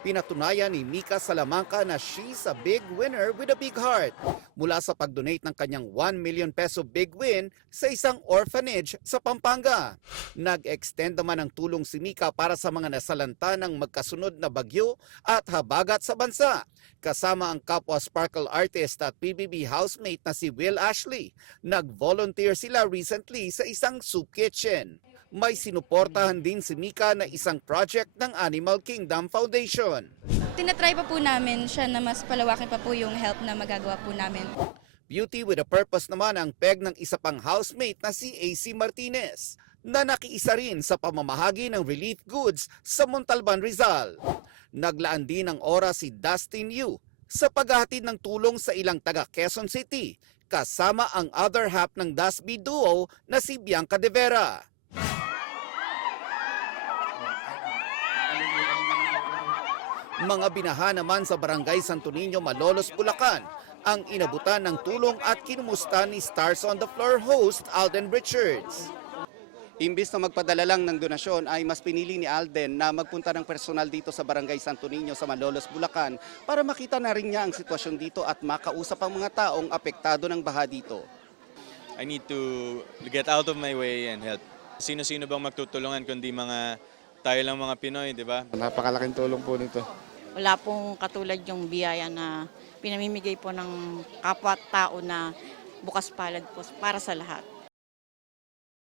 Pinatunayan ni Mika Salamanca na she's a big winner with a big heart mula sa pag-donate ng kanyang 1 million peso big win sa isang orphanage sa Pampanga. Nag-extend naman ng tulong si Mika para sa mga nasalanta ng magkasunod na bagyo at habagat sa bansa. Kasama ang kapwa sparkle artist at PBB housemate na si Will Ashley. Nag-volunteer sila recently sa isang soup kitchen. May sinuportahan din si Mika na isang project ng Animal Kingdom Foundation. Tinatry pa po namin siya na mas palawakin pa po yung help na magagawa po namin. Beauty with a purpose naman ang peg ng isa pang housemate na si AC Martinez na nakiisa rin sa pamamahagi ng relief goods sa Montalban, Rizal. Naglaan din ng oras si Dustin Yu sa paghahatid ng tulong sa ilang taga Quezon City kasama ang other half ng Dasby duo na si Bianca De Vera. Mga binaha naman sa Barangay Santo Niño, Malolos, Bulacan ang inabutan ng tulong at kinumusta ni Stars on the Floor host Alden Richards. Imbis na magpadala lang ng donasyon ay mas pinili ni Alden na magpunta ng personal dito sa Barangay Santo Niño sa Malolos, Bulacan para makita na rin niya ang sitwasyon dito at makausap ang mga taong apektado ng baha dito. I need to get out of my way and help. Sino-sino bang magtutulungan kundi tayo lang mga Pinoy, di ba? Napakalaking tulong po nito. Wala pong katulad yung biyaya na pinamimigay po ng kapwa-tao na bukas palad po para sa lahat.